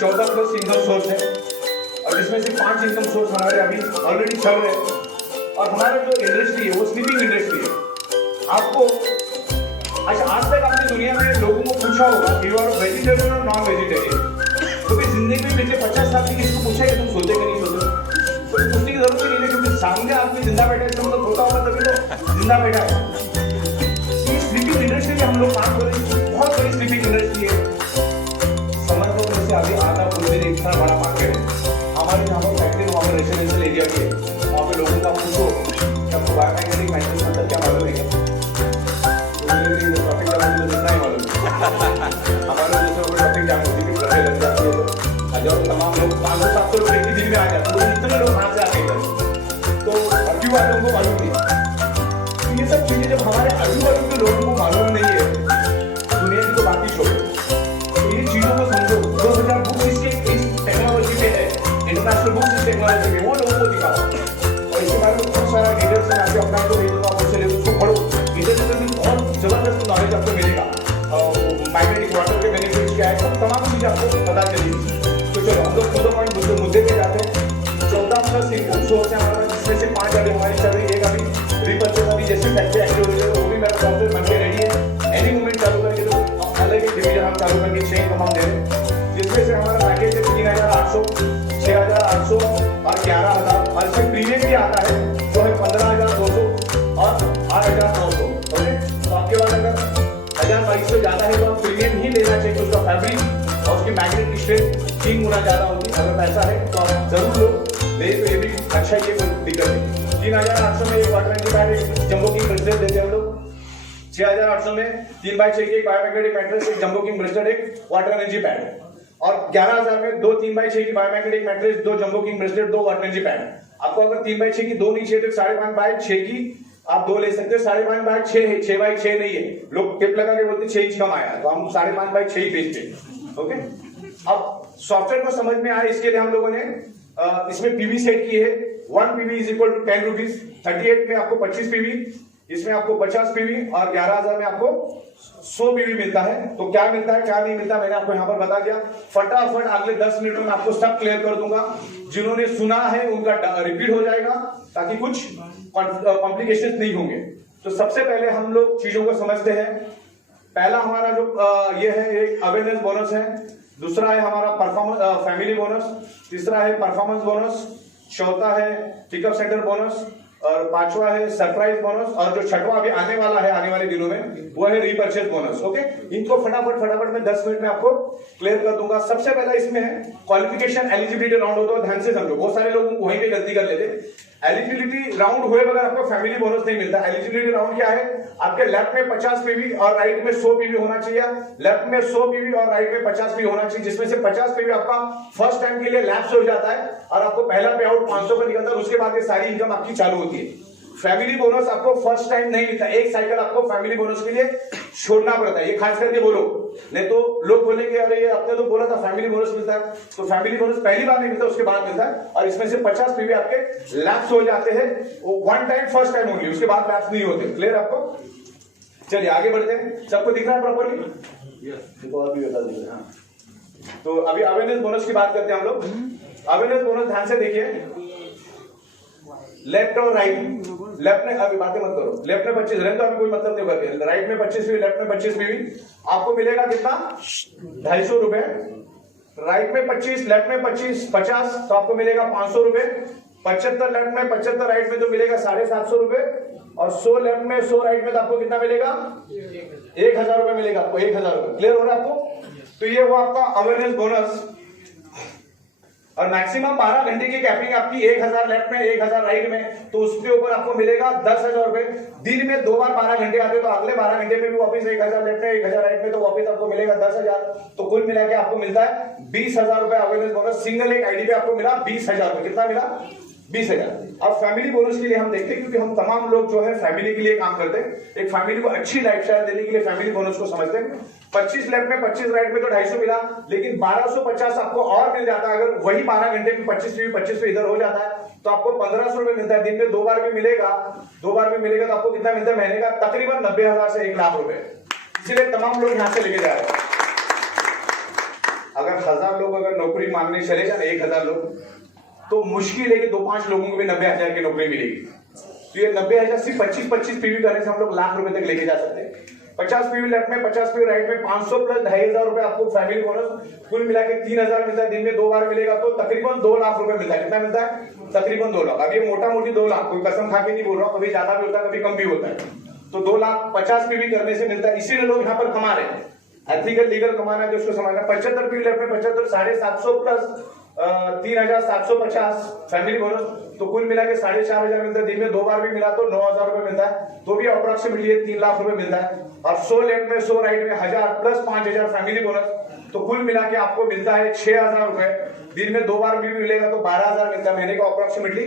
14 plus income source है और जिसमें से 5 इनकम सोर्स हमारे अभी ऑलरेडी चल रहे हैं। और हमारा जो इंडस्ट्री है वो स्लीपिंग इंडस्ट्री है। आपको आज तक आपने दुनिया में लोगों को पूछा होगा कि यू आर वेजिटेरियन और नॉन वेजिटेरियन, तो फिर जिंदगी में पिछले 50 साल से किसी को पूछा है तुम सोते कि नहीं सोते? कोई पूछने की जरूरत नहीं है, क्योंकि सामने आदमी जिंदा बैठा है, इसका मतलब सोता होगा तभी तो जिंदा बैठा है। स्लीपिंग इंडस्ट्री में हम लोग काम कर रहे हैं, बहुत बड़ी स्लीपिंग इंडस्ट्री है। समझ लो जैसे अभी आधा पूरे इतना बड़ा मार्केट है हमारे जहाँ पर फैक्ट्री वहाँ पर रेसिडेंशियल एरिया भी है, वहाँ पे लोगों का पूछो कि आपको बायोमैग्नेटिक मैट्रिक्स मतलब क्या मालूम है क्या? ट्रैफिक जाम तो जितना ही मालूम हमारे दूसरे ट्रैफिक जाम होती है, ट्रैफिक लग जाती है, तो हजार तमाम लोग 500-700 लोग एक ही दिन में आ जाते हैं, तो इतने लोग कहाँ से आते हैं? तो अभी वालों को मालूम नहीं। तो ये सब चीजें जब हमारे आजू-बाजू के लोगों को मालूम नहीं है, दुनिया की तो बाकी छोड़ो, तो ये चीजों को समझो। 2000 बुक्स इसके इस टेक्नोलॉजी में है, इंटरनेशनल बुक्स इस टेक्नोलॉजी में, वो लोगों को दिखाओ और इसके बारे में बहुत सारा डिटेल्स में आपके अपना को भेज दूंगा, उससे ले उसको पढ़ो। इधर भी बहुत जबरदस्त नॉलेज आपको मिलेगा, मैग्नेटिक वाटर के बेनिफिट्स क्या है, सब तमाम चीजें आपको पता चलेगी। तो चलो हम लोग मुद्दे पे जाते हैं। 14 प्लस इनकम सोर्स है हमारा, जिसमें से 5 अभी हमारी चल रही है। एक अभी रिपर्चेज अभी जैसे फैक्ट्री एक्टिव हो रही है, वो भी मेरा सॉफ्टवेयर बन के रेडी है। एनी मोमेंट चालू करके तो अलग ही डिवीजन हम चालू करके 6 इनकम हम दे रहे हैं, जिसमें से हमारा पैकेज है 3800, 6800 और 11000, और इसमें प्रीमियम भी आता है जो है 15200 और 8900। ओके, तो आपके पास अगर 1022 से ज्यादा है तो आप प्रीमियम ही लेना चाहिए, तो उसका फैब्रिक और उसकी मैग्नेटिक स्ट्रेंथ 3 गुना ज्यादा होगी। अगर पैसा है तो आप जरूर लो, ले तो ये भी अच्छा ही है, कोई दिक्कत नहीं। 3800 में एक वाटर एनर्जी पैड, एक जंबो किंग ब्रेसलेट देते हैं हम लोग। 6800 में 3x6 की एक बायोमैग्नेटिक मैट्रेस, एक जंबो किंग ब्रेसलेट, एक वाटर एनर्जी पैड। और 11000 में 2 3x6 की biomagnetic mattress, 2 jumbo king bracelet, 2 water energy pad. आपको अगर 3x6 की 2 नहीं चाहिए तो 5.5x6 की आप 2 ले सकते हो। 5.5x6 है, 6x6 नहीं है। लोग टिप लगा के बोलते 6 इंच कम आया, तो हम 5.5x6 ही बेचते हैं। ओके, अब सॉफ्टवेयर को समझ में आया, इसके लिए हम लोगों ने इसमें पीवी सेट की है। 1 PV is equal to 10 rupees. 38 में आपको 25 पीवी, इसमें आपको 50 पीवी और 11000 में आपको 100 पीवी मिलता है। तो क्या मिलता है क्या नहीं मिलता मैंने आपको यहाँ पर बता दिया। फटाफट अगले 10 मिनटों में आपको सब क्लियर कर दूंगा। जिन्होंने सुना है उनका रिपीट हो जाएगा ताकि कुछ कॉम्प्लिकेशंस नहीं होंगे। तो सबसे पहले हम लोग चीजों को समझते हैं। पहला हमारा जो ये है एक अवेयरनेस बोनस है, दूसरा है हमारा परफॉर्मेंस फैमिली बोनस, तीसरा है परफॉर्मेंस बोनस, चौथा है पिकअप सेंटर बोनस और पांचवा है सरप्राइज बोनस, और जो छठवां अभी आने वाला है आने वाले दिनों में वो है रीपर्चेज बोनस। ओके, इनको फटाफट मैं 10 मिनट में आपको क्लियर कर दूंगा। सबसे पहला इसमें है क्वालिफिकेशन एलिजिबिलिटी राउंड होता है, ध्यान से समझो। बहुत सारे लोग वहीं पे गलती कर लेते। एलिजिबिलिटी राउंड हुए बगैर आपको फैमिली बोनस नहीं मिलता। एलिजिबिलिटी राउंड क्या है, आपके लेफ्ट में 50 पीवी और राइट में 100 पीवी होना चाहिए। लेफ्ट में 100 पीवी और राइट में 50 पीवी होना चाहिए, जिसमें से 50 पीवी आपका फर्स्ट टाइम के लिए लैप्स हो जाता है और आपको पहला पे आउट 500 का निकलता है। उसके बाद ये सारी इनकम आपकी चालू होती है। फैमिली बोनस आपको फर्स्ट टाइम नहीं मिलता, एक साइकिल आपको फैमिली बोनस के लिए छोड़ना पड़ता है। ये खास करके बोलो, नहीं तो लोग बोलेंगे अरे ये आपने तो बोला था फैमिली बोनस मिलता है। तो फैमिली बोनस पहली बार नहीं मिलता, उसके बाद मिलता है। और इसमें से 50 पीवी आपके लैप्स हो जाते हैं, one time first time only, उसके बाद लैप्स नहीं होते। क्लियर आपको? चलिए आगे बढ़ते हैं। सबको दिख रहा है प्रॉपरली? तो अभी अवेयरनेस बोनस की बात करते हैं हम लोग। अवेयरनेस बोनस ध्यान से देखिए, लेफ्ट और राइट। लेफ्ट में अभी बातें मत करो, लेफ्ट में 25 रहने तो अभी कोई मतलब नहीं करते। राइट में 25 पीवी, लेफ्ट में 25 पीवी, आपको मिलेगा कितना? 250 रुपए। राइट में 25, लेफ्ट में 25, 50, तो आपको मिलेगा 500 रुपए। 75 लेफ्ट में, 75 राइट में तो मिलेगा 750 रुपए। और 100 लेफ्ट में, 100 राइट में तो आपको कितना मिलेगा? 1000 रुपए मिलेगा आपको, 1000 रुपए। क्लियर हो रहा है आपको? तो ये हुआ आपका अवेयरनेस बोनस। और मैक्सिमम 12 घंटे की कैपिंग आपकी, 1000 लेफ्ट में 1000 राइट में, तो उसके ऊपर आपको मिलेगा 10,000 रुपए। दिन में 2 बार 12 घंटे आते तो अगले 12 घंटे में भी वापस 1000 लेफ्ट में 1000 राइट में, तो वापस आपको मिलेगा 10,000। तो कुल मिला के आपको मिलता है 20,000 रुपए अवेयरनेस बोनस। सिंगल एक आईडी पे आपको मिला 20,000 रुपए। कितना मिला? 20,000। अब फैमिली बोनस के लिए हम देखते हैं, क्योंकि हम तमाम लोग जो है फैमिली के लिए काम करते हैं, एक फैमिली को अच्छी लाइफस्टाइल देने के लिए फैमिली बोनस को समझते हैं। 25 लेफ्ट में 25 राइट में तो 250 मिला, लेकिन 1250 आपको और मिल जाता है। अगर वही 12 घंटे में 25 पे इधर हो जाता है तो आपको 1500 रुपए मिलता है। दिन में 2 बार भी मिलेगा, 2 बार भी मिलेगा तो आपको कितना मिलता है महीने का? तकरीबन 90,000 से 1 लाख रुपए। इसीलिए तमाम लोग यहां से लेके जा रहे हैं। अगर 1000 लोग अगर नौकरी मांगने चले जाए 1000 लोग, तो मुश्किल है कि 2-5 लोगों को भी 90,000 की नौकरी मिलेगी। तो ये 90,000 सिर्फ 25-25 पीवी करने से हम लोग लाख रुपए तक लेके जा सकते हैं। 50 पीवी लेफ्ट में, 50 पीवी राइट में, 500 प्लस 2,500 रुपए आपको फैमिली बोनस कुल मिला के 3,000 मिलता है। दिन में 2 बार मिलेगा तो तकरीबन 2 लाख रुपए मिलता है। कितना मिलता है? तकरीबन 2 लाख। अब ये मोटा मोटी 2 लाख, कोई कसम खा के नहीं बोल रहा हूँ, कभी ज्यादा भी होता है कभी कम भी होता है। तो 2 लाख 50 पीवी करने से मिलता है, इसीलिए लोग यहाँ पर कमा रहे हैं। एथिकल लीगल कमाना है जो उसको समझना। 75 पीवी लेफ्ट में 75, 750 प्लस 3,750 फैमिली बोनस, तो कुल मिला के 4,500 मिलता है। दिन में 2 बार भी मिला तो 9,000 रुपए मिलता है, तो भी अप्रोक्सीमेटली 3 लाख रुपए मिलता है। और 100 लेफ्ट में 100 राइट में 1000 प्लस 5,000 फैमिली बोनस, तो कुल मिला के आपको मिलता है 6,000 रुपए। दिन में 2 बार भी मिलेगा तो 12,000 मिलता है, महीने का अप्रोक्सीमेटली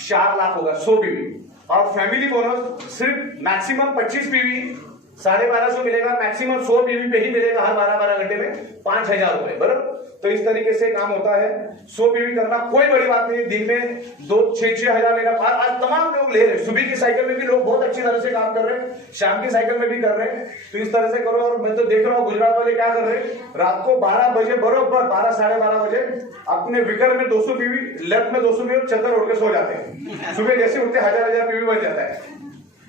4 लाख होगा 100 पीवी। और फैमिली बोनस सिर्फ मैक्सिमम 25 पीवी 1,250 मिलेगा, मैक्सिमम 100 पीवी पे ही मिलेगा हर 12-12 घंटे में 5,000 रुपए, बराबर। तो इस तरीके से काम होता है। 100 पीवी करना कोई बड़ी बात नहीं, दिन में 2-6 हजार लेना। आज तमाम लोग ले रहे हैं, सुबह की साइकिल में भी लोग बहुत अच्छी तरह से काम कर रहे हैं, शाम की साइकिल में भी कर रहे हैं। तो इस तरह से करो। और मैं तो देख रहा हूँ गुजरात वाले क्या कर रहे हैं, रात को 12 बजे बरोबर 12-12:30 बजे अपने विकर में 200 पीवी, लेफ्ट में 200 पीवी चद्दर उड़ के सो जाते हैं। सुबह जैसे उठते 1000 पीवी बन जाता है,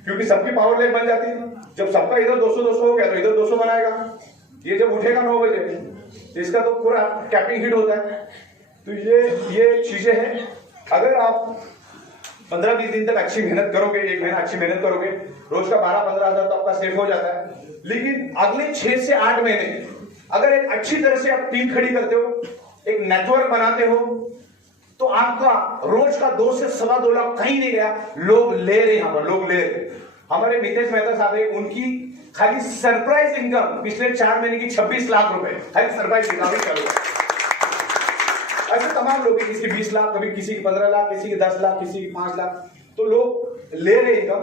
क्योंकि सबकी पावर लेवल बन जाती है। जब सबका इधर 200 हो गया तो इधर 200 बनाएगा। ये जब उठेगा 9 बजे इसका तो पूरा कैपिंग हिट होता है। तो ये चीजें हैं। अगर आप 15-20 दिन तक अच्छी मेहनत करोगे, 1 महीना अच्छी मेहनत करोगे, रोज का 12-15 हजार तो आपका सेव हो जाता है। लेकिन अगले 6 से 8 महीने अगर एक अच्छी तरह से आप टीम खड़ी करते हो, एक नेटवर्क बनाते हो, तो आपका रोज का 2 से 2.25 लाख कहीं नहीं गया। लोग ले रहे, यहाँ पर लोग ले रहे। हमारे मितेश मेहता साहब है, उनकी खाली सरप्राइज इनकम पिछले 4 महीने की 26 लाख रुपए, खाली सरप्राइज इनकम ही करो। ऐसे तमाम लोग, किसी की 20 लाख, कभी किसी की 15 लाख, किसी की 10 लाख, किसी की 5 लाख, तो लोग ले रहे इनकम।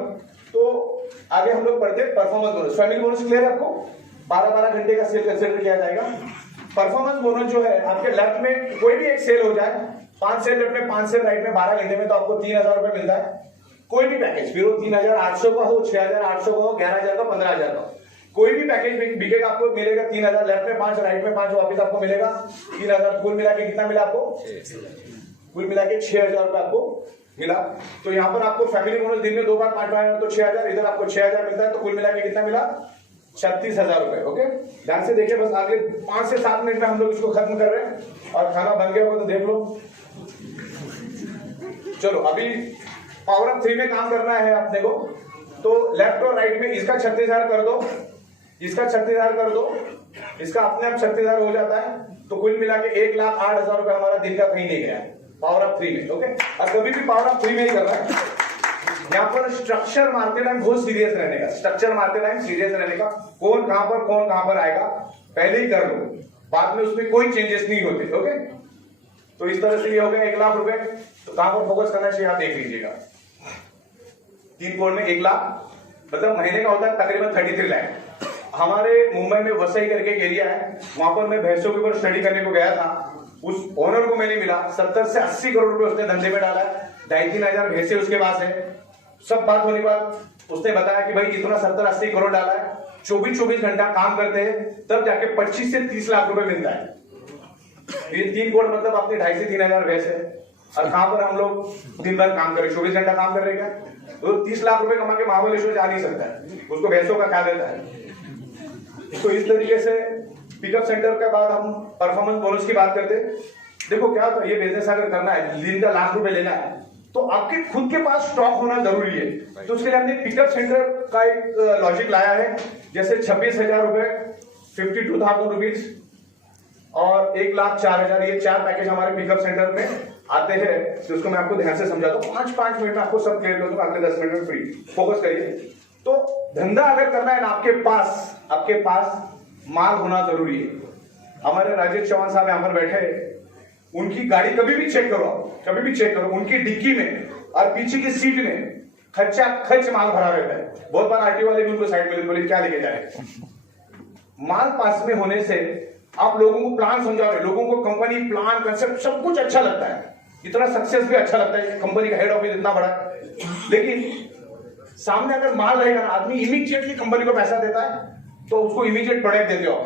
तो आगे हम लोग पढ़ते performance bonus. Family bonus clear है आपको? 12-12 घंटे का सेल कंसिडर किया जाएगा। परफॉर्मेंस बोनस जो है, आपके लेफ्ट में कोई भी एक सेल हो जाए, 5 सेल लेफ्ट में 5 सेल राइट में 12 घंटे में, तो आपको 3,000 रुपए मिलता है। कोई भी पैकेज, फिर वो 3,800 का हो, 6,800 का हो, 11,000 का, 15,000 का, कोई भी पैकेज बिकेगा आपको मिलेगा 3,000। लेफ्ट में 5 राइट में 5 वापिस आपको मिलेगा 3,000। कुल मिला के कितना मिला आपको? कुल मिला के 6,000 रुपए आपको मिला। तो यहाँ पर आपको फैमिली बोनस दिन में 2 बार 5 तो 6,000, इधर आपको 6,000 मिलता है। तो कुल मिला के कितना मिला? 36,000 रुपए। ओके, ध्यान से देखिए, बस आगे 5 से 7 मिनट में हम लोग इसको खत्म कर रहे हैं। और खाना बन गया होगा तो देख लो। चलो, अभी पावर ऑफ 3 में काम करना है अपने को। तो लेफ्ट और राइट में इसका 36,000 कर दो, इसका 36,000 कर दो, इसका अपने आप 36,000 हो जाता है। तो कुल मिला के 1,08,000 रुपए हमारा दिन का कहीं नहीं गया पावर ऑफ 3 में। ओके, और कभी भी पावर ऑफ 3 में ही करना है। यहाँ पर स्ट्रक्चर मारते टाइम बहुत सीरियस रहने का, स्ट्रक्चर मारते टाइम सीरियस रहने का। कौन कहां पर आएगा पहले ही कर लो, बाद में उसमें कोई चेंजेस नहीं होते। ओके, तो इस तरह से ये हो गया 1 लाख रुपए। तो कहां पर फोकस करना चाहिए आप देख लीजिएगा। 3 कोड में 1 लाख मतलब महीने का होता है तकरीबन 33 लाख। हमारे मुंबई में वसई करके एक एरिया है, वहां पर मैं भैंसों के ऊपर स्टडी करने को गया था। उस ओनर को मैंने मिला, 70 से 80 करोड़ रुपए उसने धंधे में डाला है। 2,500-3 हजार भैंसे उसके पास है। सब बात होने के बाद उसने बताया कि भाई इतना 70-80 करोड़ डाला है, 24 घंटा काम करते हैं, तब जाके 25 से 30 लाख रुपए मिलता है। ये 3 करोड़ मतलब अपने 2,500 से 3 हजार भैंसे है। और कहां पर हम लोग दिन भर काम कर रहे, 24 घंटा काम कर रहे क्या? तो 30 लाख रुपए कमा के महाबलेश्वर जा नहीं सकता है, उसको भैंसों का खा देता है। तो इस तरीके से पिकअप सेंटर के बाद हम परफॉर्मेंस बोनस की बात करते। देखो क्या होता है, ये बिजनेस अगर करना है, दिन का लाख रुपए लेना है, तो आपके खुद के पास स्टॉक होना जरूरी है। तो उसके लिए हमने पिकअप सेंटर का एक लॉजिक लाया है। जैसे 26,000 रुपए, 52,000 रुपीज और 1,04,000, ये 4 पैकेज हमारे पिकअप सेंटर में आते हैं। तो उसको मैं आपको ध्यान से समझाता हूँ, 5-5 मिनट में आपको सब क्लियर कर दूंगा, अगले 10 मिनट में फ्री। फोकस करिए। तो धंधा अगर करना है ना, आपके पास माल होना जरूरी है। हमारे राजेश चौहान साहब यहाँ पर बैठे, उनकी गाड़ी कभी भी चेक करो, उनकी डिक्की में और पीछे की सीट में खच माल भरा रहता है। बहुत बार आरटीओ वाले भी उनको साइड में बोले क्या लेके जा रहे। माल पास में होने से आप लोगों को प्लान समझा रहे, लोगों को कंपनी प्लान कंसेप्ट सब कुछ अच्छा लगता है, इतना सक्सेस भी अच्छा लगता है, कंपनी का हेड ऑफिस इतना बड़ा है। लेकिन सामने अगर माल रहेगा ना, आदमी इमीडिएटली कंपनी को पैसा देता है, तो उसको इमीडिएट प्रोडक्ट देते हो,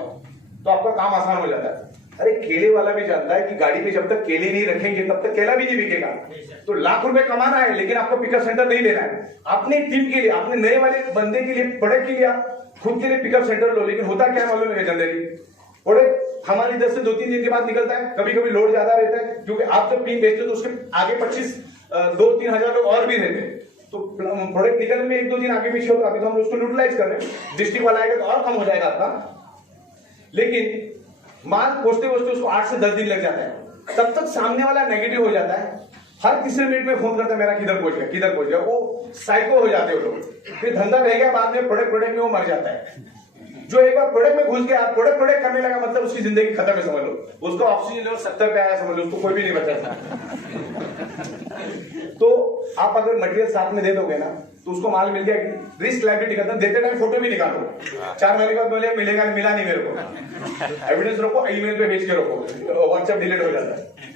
तो आपका काम आसान हो जाता है। अरे केले वाला भी जानता है कि गाड़ी पे जब तक केले नहीं रखेंगे तब तक केला भी नहीं बिकेगा। तो लाख रुपए कमाना है लेकिन आपको पिकअप सेंटर नहीं लेना है। अपने टीम के लिए, अपने नए वाले बंदे के लिए, प्रोडक्ट के लिए आप खुद के लिए पिकअप सेंटर लो। लेकिन होता क्या है मालूम है जनरली, प्रोडक्ट हमारे इधर से 2-3 दिन के बाद निकलता है, कभी कभी लोड ज्यादा रहता है क्योंकि आप जब टीम बेचते हो तो उसके आगे 2-3 हजार लोग और भी रहते हैं। तो प्रोडक्ट निकलने में 1-2 दिन आगे पीछे होगा। अभी तो हम उसको यूटिलाइज कर रहे हैं, डिस्ट्रिक्ट वाला आएगा तो और कम हो जाएगा आपका। लेकिन माल पहुंचते पहुंचते उसको 8 से 10 दिन लग जाता है। तब तक सामने वाला नेगेटिव हो जाता है, हर तीसरे मिनट में फोन करता है मेरा किधर पहुंच गया, किधर पहुंच गया। वो साइको हो जाते हैं वो लोग। फिर धंधा रह गया, बाद में प्रोडक्ट में वो मर जाता है। जो एक बार प्रोडक्ट में घुस गया, प्रोडक्ट करने लगा मतलब उसकी जिंदगी खत्म है समझ लो। उसका ऑक्सीजन लेवल 70 पे आया समझ लो, उसको कोई भी नहीं बचा। तो आप अगर मटेरियल साथ में दे दोगे ना तो उसको माल मिल गया, रिस्क लायबिलिटी करता, देते टाइम फोटो भी निकालो। 4 महीने बाद बोले मिलेगा, मिला नहीं मेरे को, एविडेंस रखो, ईमेल पे भेज के रखो, व्हाट्सएप डिलीट हो जाता है।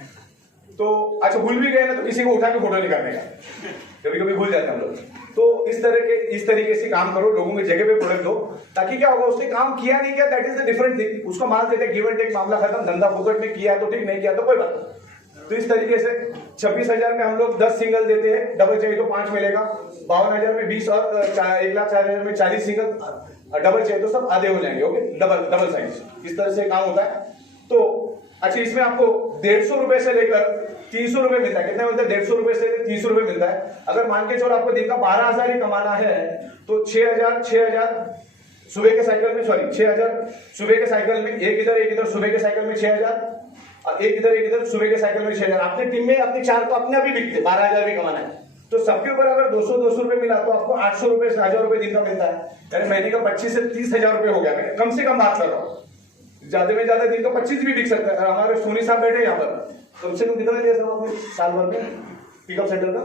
तो अच्छा भूल भी गए ना तो किसी को उठा के फोटो निकालने का, कभी कभी भूल जाते हैं हम लोग। तो इस तरीके से काम करो, लोगों की जगह पे प्रोडक्ट दो, ताकि क्या होगा, उसने काम किया नहीं किया that is the different thing. उसको माल देते, गिव एंड टेक, मामला खत्म। धंधा फोकट में किया तो ठीक, नहीं किया तो कोई बात नहीं। तो इस तरीके से 26,000 में हम लोग 10 सिंगल देते हैं, डबल चाहिए तो 5 मिलेगा। 52,000 में 20 और 1,04,000 में 40 सिंगल, डबल चाहिए तो सब आधे हो जाएंगे। ओके, डबल साइज, इस तरह से काम होता है। तो अच्छा, इसमें आपको 150 रुपए से लेकर 300 रुपए मिलता है। कितना मिलता है? 150 रुपए से 300 रुपए मिलता है। अगर मान के चलो आपको दिन का 12,000 ही कमाना है तो 6,000 सुबह के साइकिल में, 6,000 सुबह के साइकिल में, एक इधर सुबह के साइकिल में 6,000 और एक इधर सुबह के साइकिल में 6,000। अपनी टीम में अपने 4 तो अपने अभी बिकते, 12,000 भी कमाना है तो सबके ऊपर अगर 200 रुपए मिला तो आपको 800 रुपए से 1,000 रुपए दिन का मिलता है। यानी महीने का 25 से 30,000 रुपए हो गया। मैं कम से कम बात कर रहा हूँ, ज्यादा में ज्यादा दिन का 25 भी बिक सकता है। हमारे सोनी साहब बैठे यहाँ पर, कम से कम कितना लिया सब आपने साल भर में पिकअप सेंटर का?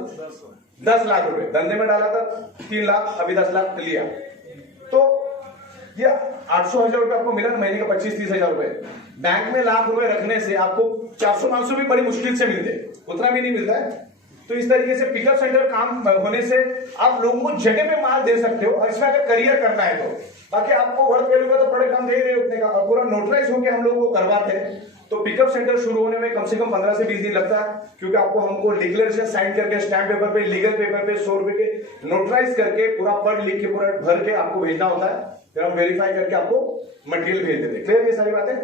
10 लाख रुपए धंधे में डाला था, 3 लाख, अभी 10 लाख लिया। तो ये 800,000 रुपए आपको मिला, महीने का 25-30,000 रुपए। बैंक में लाख रुपए रखने से आपको 400-500 भी बड़ी मुश्किल से मिलते, उतना भी नहीं मिलता है। तो इस तरीके से पिकअप सेंटर काम होने से आप लोगों को जगह पे माल दे सकते हो, और इसमें अगर करियर करना है तो। बाकी आपको वर्क वैल्यू का तो प्रोडक्ट हम दे रहे उतने का, और पूरा नोटराइज होकर हम लोग वो करवाते हैं। तो पिकअप सेंटर शुरू होने में कम से कम 15 से 20 दिन लगता है, क्योंकि आपको हमको डिक्लेरेशन साइन करके स्टैम्प पेपर पे, लीगल पेपर पे 100 रुपए के नोटराइज करके, पूरा पढ़ लिख के, पूरा भर के आपको भेजना होता है। फिर हम वेरीफाई करके आपको मटेरियल भेज देते हैं। क्लियर ये सारी बातें?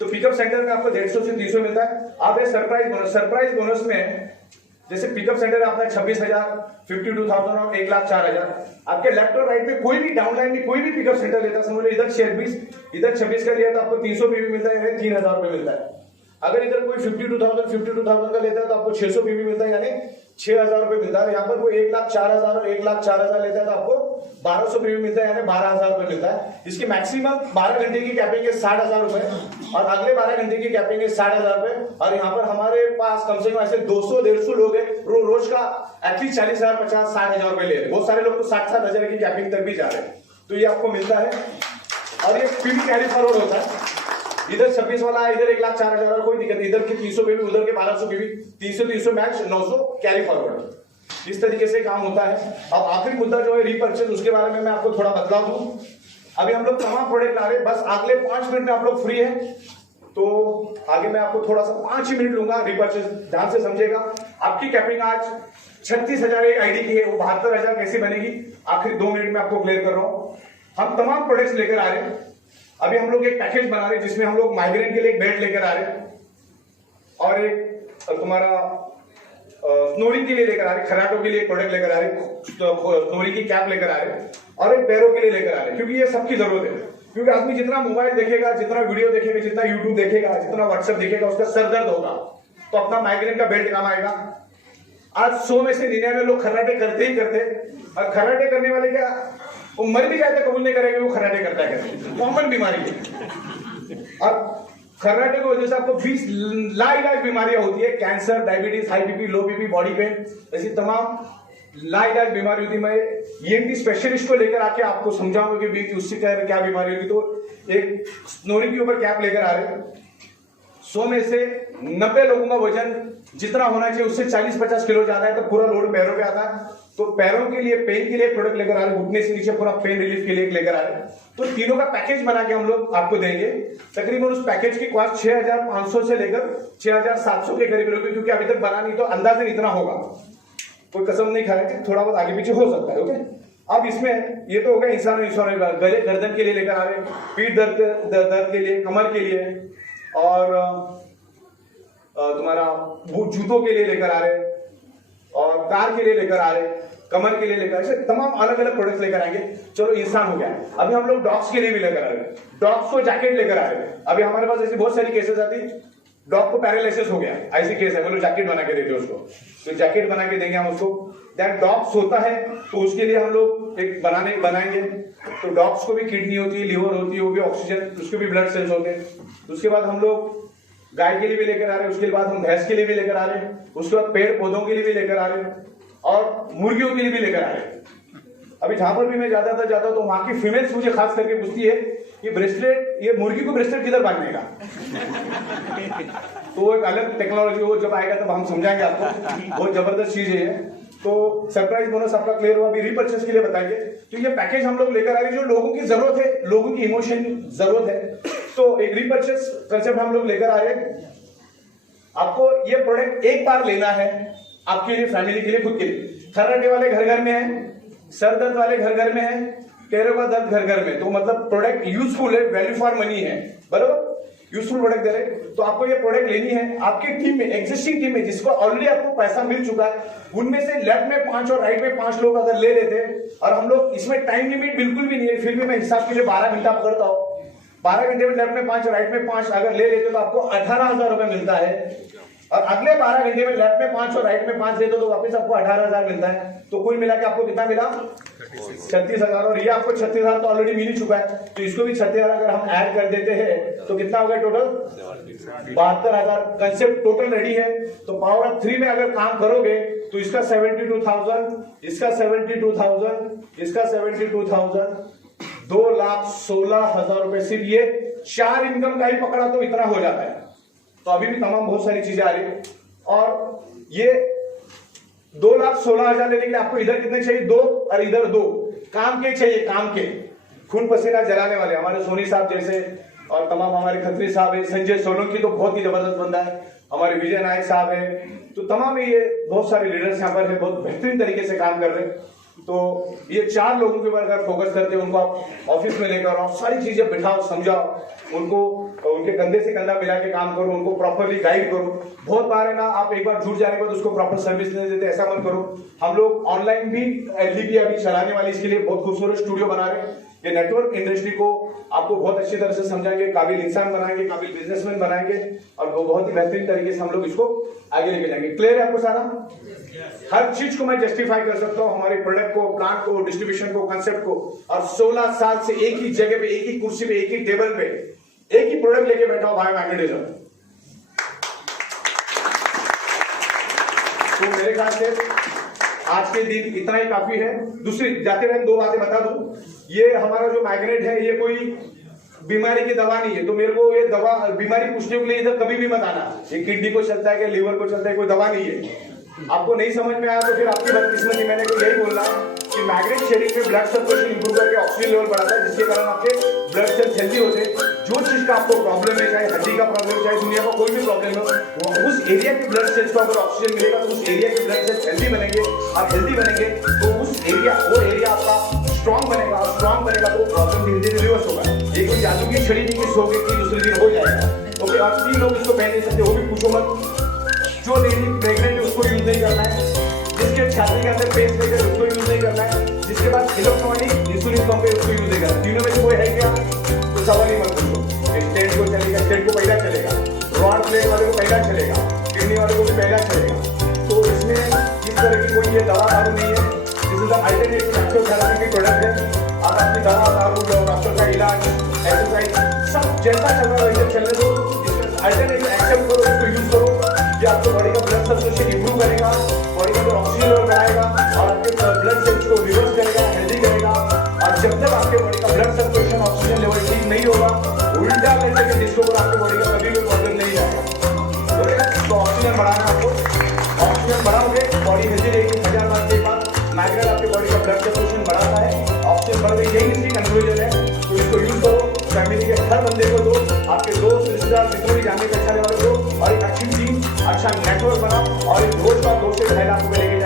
तो पिकअप सेंटर में आपको 150 से 300 मिलता है। आप सरप्राइज बोनस में जैसे पिकअप सेंटर आपका 26,000, 52,000 और 1,04,000। आपके लेफ्ट और राइट में कोई भी डाउनलाइन में कोई भी पिकअप सेंटर लेता है, समझ लो इधर 26 का लिया तो आपको 300 पीवी मिलता है, यानी 3,000 रुपए मिलता है। अगर इधर कोई 52,000 का लेता है तो आपको 600 पीवी मिलता है, यानी 6,000 रुपए मिलता है। यहाँ पर कोई 1,04,000 और 1,04,000 लेता है तो आपको 1,200 पीवी मिलता है, यानी 12,000 रुपए मिलता है। इसकी मैक्सिमम 12 घंटे की कैपिंग है 60,000 रुपए, और अगले 12 घंटे की कैपिंग है 60,000 रुपए। और यहाँ पर हमारे पास कम से कम ऐसे 200-150 लोग हैं, रोज का एटलीस्ट 40,000, 50,000, 60,000 रुपए ले रहे हैं। बहुत सारे लोग तो 60,000 की कैपिंग तक भी जा रहे हैं। तो ये आपको मिलता है, और ये पीवी कैरी फॉरवर्ड होता है। इधर 26 वाला है, इधर 1,04,000 और कोई दिक्कत नहीं, इधर के 300 पे भी, उधर के 1200 पे भी, 300 मैक्स, 900 कैरी फॉरवर्ड। इस तरीके से काम होता है। अब आखिरी मुद्दा जो है रीपर्चेज, उसके बारे में मैं आपको थोड़ा बदलाव दूं। अभी हम लोग तमाम प्रोडक्ट ला रहे हैं, बस अगले 5 मिनट में आप लोग फ्री है, तो आगे मैं आपको थोड़ा सा 5 ही मिनट लूंगा। रीपर्चेज ध्यान से समझेगा। आपकी कैपिंग आज 36,000 एक आईडी की है, वो 72,000 कैसे बनेगी, आखिरी 2 मिनट में आपको क्लियर कर रहा हूं। हम तमाम प्रोडक्ट्स लेकर आ रहे हैं। अभी हम लोग एक पैकेज बना रहे हैं जिसमें हम लोग माइग्रेन के लिए एक बेल्ट लेकर आ रहे हैं, और एक तुम्हारा स्नोरिंग के लिए लेकर आ रहे हैं, खराटों के लिए एक प्रोडक्ट लेकर आ रहे हैं, स्नोरिंग की कैप लेकर आ रहे हैं, और एक पैरों के लिए लेकर आ रहे हैं, क्योंकि ये सबकी जरूरत है। क्योंकि आदमी जितना मोबाइल देखेगा, जितना वीडियो देखेगा, जितना यूट्यूब देखेगा, जितना व्हाट्सएप देखेगा, उसका सर दर्द होगा। तो अपना माइग्रेन का बेल्ट काम आएगा। आज 100 में से 99 लोग खराटे करते ही करते, और खराटे करने वाले क्या, वो मर भी जाते कबूल नहीं करेंगे वो खराटे करता है, कॉमन बीमारी है। और खराटे की वजह से आपको 20 लाइलाज बीमारियां होती है, कैंसर, डायबिटीज, हाई बीपी, लो बीपी, बॉडी पेन, ऐसी तमाम लाइलाज बीमारी होती है। मैं ईएनटी स्पेशलिस्ट को लेकर आके आपको समझाऊंगा कि बीच उससे क्या बीमारी होगी। तो एक स्नोरिंग के ऊपर कैप लेकर आ रहे हैं। 100 में से 90 लोगों का वजन जितना होना चाहिए उससे 40-50 किलो ज्यादा है, तो पूरा लोड पैरों पे आता है। तो पैरों के लिए, पेन के लिए प्रोडक्ट लेकर आ रहे हैं, घुटने से नीचे पूरा पेन रिलीफ के लिए लेकर आ रहे हैं। तो तीनों का पैकेज बना के हम लोग आपको देंगे। तकरीबन उस पैकेज की कॉस्ट 6,500 से लेकर 6,700 के करीब होगी, क्योंकि अभी तक बना नहीं तो अंदाजन इतना होगा, कोई कसम नहीं खाएगा, थोड़ा बहुत आगे पीछे हो सकता है। ओके, अब इसमें ये तो हो गया इंसान गले गर्दन के लिए लेकर आ रहे, पीठ दर्द के लिए, कमर के लिए, और तुम्हारा जूतों के लिए लेकर आ रहे, और कार के लिए लेकर आ रहे, कमर के लिए लेकर, ऐसे तमाम अलग अलग प्रोडक्ट्स लेकर आएंगे। चलो इंसान हो गया, अभी हम लोग डॉग्स के लिए भी लेकर आ रहे हैं, डॉग्स को जैकेट लेकर आ रहे हैं। अभी हमारे पास ऐसी बहुत सारी केसेस आती, डॉग को पैरालिसिस हो गया, ऐसी केस है, बोलो जैकेट बना के देते उसको, तो जैकेट बना के देंगे हम उसको। दैट डॉग्स होता है तो उसके लिए हम लोग एक बनाएंगे। तो डॉग्स को भी किडनी होती है, लिवर होती है, वो भी ऑक्सीजन, उसके भी ब्लड सेल्स होते हैं। उसके बाद हम लोग गाय के लिए भी लेकर आ रहे हैं, उसके बाद हम भैंस के लिए भी लेकर आ रहे हैं, उसके बाद पेड़ पौधों के लिए भी लेकर आ रहे हैं, और मुर्गियों के लिए भी लेकर आ रहे हैं। अभी जहां पर भी मैं जाता तो वहां की फीमेल्स मुझे खास करके पूछती है कि ब्रेसलेट, ये मुर्गी को ब्रेसलेट किधर बांधने का। तो वो एक अलग टेक्नोलॉजी, वो जब आएगा तब हम समझाएंगे आपको, बहुत जबरदस्त चीज है। तो सरप्राइज बोनस आपका क्लियर हुआ, अभी रीपर्चेस के लिए बताएंगे। तो ये पैकेज हम लोग लेकर आ रहे हैं, जो लोगों की जरूरत है, लोगों की इमोशन जरूरत है, तो एक रीपर्चेस कंसेप्ट हम लोग लेकर आ रहे हैं। आपको ये प्रोडक्ट एक बार लेना है, आपके लिए, फैमिली के लिए, खुद के लिए। थर्राटे वाले घर घर में है, सर दर्द वाले घर घर में है, पैरों का दर्द घर घर में, तो मतलब प्रोडक्ट यूजफुल है, वैल्यू फॉर मनी है, बराबर, यूजफुल प्रोडक्ट दे रहे। तो आपको ये प्रोडक्ट लेनी है, आपकी टीम में, एग्जिस्टिंग टीम में, जिसको ऑलरेडी आपको पैसा मिल चुका है, उनमें से लेफ्ट में 5 और राइट में 5 लोग अगर ले लेते, और हम लोग इसमें टाइम लिमिट बिल्कुल भी नहीं है, फिर भी मैं हिसाब के लिए 12 घंटा पकड़ता हूं, 12 घंटे में लेफ्ट में 5 और राइट में 5 अगर ले लेते तो आपको 18,000 रुपए मिलता है, और अगले 12 घंटे में लेफ्ट में 5 और राइट में 5 देते तो वापस आपको 18,000 मिलता है। तो कुल मिला के आपको कितना मिला, 36,000, और ये आपको 36,000 तो ऑलरेडी मिल ही चुका है, तो इसको भी 36,000 अगर हम ऐड कर देते हैं तो कितना हो गया टोटल, 72,000। कंसेप्ट टोटल रेडी है। तो पावर ऑफ 3 में अगर काम करोगे तो इसका 72,000, इसका 72,000, इसका 72,000, 2,16,000 रुपए सिर्फ ये 4 इनकम का ही पकड़ा तो इतना हो जाता है। तो अभी भी तमाम बहुत सारी चीजें आ रही है, और ये 2,16,000 लेने के लिए आपको इधर कितने चाहिए, 2 और इधर 2 काम के चाहिए, काम के, खून पसीना जलाने वाले, हमारे सोनी साहब जैसे, और तमाम हमारे खत्री साहब है, संजय सोलंकी तो बहुत ही जबरदस्त बंदा है, हमारे विजय नायक साहब है, तो तमाम ये बहुत सारे लीडर्स यहाँ पर है, बहुत बेहतरीन तरीके से काम कर रहे हैं। तो ये 4 लोगों के ऊपर अगर फोकस करते हैं, उनको आप ऑफिस में लेकर आओ, सारी चीजें बिठाओ, समझाओ उनको, उनके कंधे से कंधा मिला के काम करो, उनको प्रॉपरली गाइड करो। बहुत बार है ना, आप एक बार जुड़ जाने के बाद उसको प्रॉपर सर्विस नहीं देते, ऐसा मत करो। हम लोग ऑनलाइन भी एलडीपी अभी चलाने वाले, इसके लिए बहुत खूबसूरत स्टूडियो बना रहे हैं। ये नेटवर्क इंडस्ट्री को आपको बहुत अच्छी तरह से समझाएंगे, काबिल इंसान बनाएंगे, काबिल बिजनेसमैन बनाएंगे, और बहुत ही बेहतरीन तरीके से हम लोग इसको आगे लेके जाएंगे। क्लियर है आपको सारा? हर चीज को मैं जस्टिफाई कर सकता हूं, हमारे प्रोडक्ट को, प्लांट को, डिस्ट्रीब्यूशन को, कंसेप्ट को, और 16 साल से एक ही जगह पे, एक ही कुर्सी पे, एक ही टेबल पे, एक ही प्रोडक्ट लेके बैठा हूं, बायोमैग्नेटिज्म। तो मेरे ख्याल से आज के दिन इतना ही काफी है। दूसरी जाते रहे 2 बातें बता दूं, ये हमारा जो मैग्नेट है, ये कोई बीमारी की दवा नहीं है, तो मेरे को ये दवा, बीमारी पूछने के लिए इधर कभी भी मत आना, ये किडनी को चलता है कि लीवर को चलता है, कोई दवा नहीं है। आपको नहीं समझ में आया तो फिर आपकी बदकिस्मती, मैंने को यही बोलना कि मैग्नेट शरीर में ब्लड सर्कुलेशन इंप्रूव करके ऑक्सीजन लेवल बढ़ाता है, जिसके कारण आपके ब्लड सेल्स हेल्दी होते हैं। जो चीज का आपको प्रॉब्लम है, चाहे हड्डी का प्रॉब्लम, चाहे दुनिया का कोई भी प्रॉब्लम हो, उस एरिया के ब्लड सेल्स को अगर ऑक्सीजन मिलेगा तो उस एरिया के ब्लड सेल्स हेल्दी बनेंगे, और हेल्दी बनेंगे तो उस एरिया, वो एरिया आपका स्ट्रॉन्ग बनेगा, और स्ट्रॉन्ग बनेगा तो प्रॉब्लम धीरे धीरे रिवर्स होगा। ये कोई जादू की छड़ी नहीं कि सोगे कि दूसरे दिन हो जाएगा। ओके, और 3 लोग इसको पहन नहीं सकते, वो भी पूछो मत। जो लेडी प्रेग्नेंट है उसको यूज नहीं करना है, जिसके छाती के अंदर पेस मेकर उसको यूज नहीं करना है, जिसके पास इलेक्ट्रॉनिक इंसुलिन पंप है उसको यूज नहीं करना। तीनों में से कोई है क्या? तो सवाल ही मत पूछो। स्टेट को चलेगा, स्टेट को पहला चलेगा, रॉड प्लेट वाले को पहला चलेगा, किडनी वाले को भी पहला चलेगा। तो इसमें इस तरह की कोई ये दवा दारू नहीं है, this is alternative natural therapy की प्रोडक्ट है। आप अपनी दवा दारू, डॉक्टर का इलाज, एक्सरसाइज, सब जैसा चल रहा है वैसे चलने दो, अल्टरनेटिव एक्सेप्ट करो, इसको यूज करो। ये आपको बॉडी का ब्लड सर्कुलेशन इंप्रूव करेगा, बॉडी का ऑक्सीजन लेवल बढ़ाएगा, और आपके ब्लड सेल्स को रिवर्स करेगा, हेल्दी करेगा। और जब तक आपके बॉडी का ब्लड सर्कुलेशन, ऑक्सीजन लेवल ठीक नहीं होगा, उल्टा लेते के जिसको आपके बॉडी का कभी भी प्रॉब्लम नहीं आएगा। तो ऑक्सीजन बढ़ाना, आपको ऑक्सीजन बढ़ाओगे, बॉडी हेल्दी रहेगी। 1000 बार के बाद मैग्नेट आपके बॉडी का ब्लड सर्कुलेशन बढ़ाता है, ऑक्सीजन बढ़ गई, यही इसकी कंक्लूजन है। तो इसको हर बंदे को दो, आपके दोस्त रिश्तेदार जितने भी जानने के अच्छा वाले दो, और एक अच्छी टीम, अच्छा नेटवर्क बना और एक रोज का 2 से 2.5 लाख रुपए लेके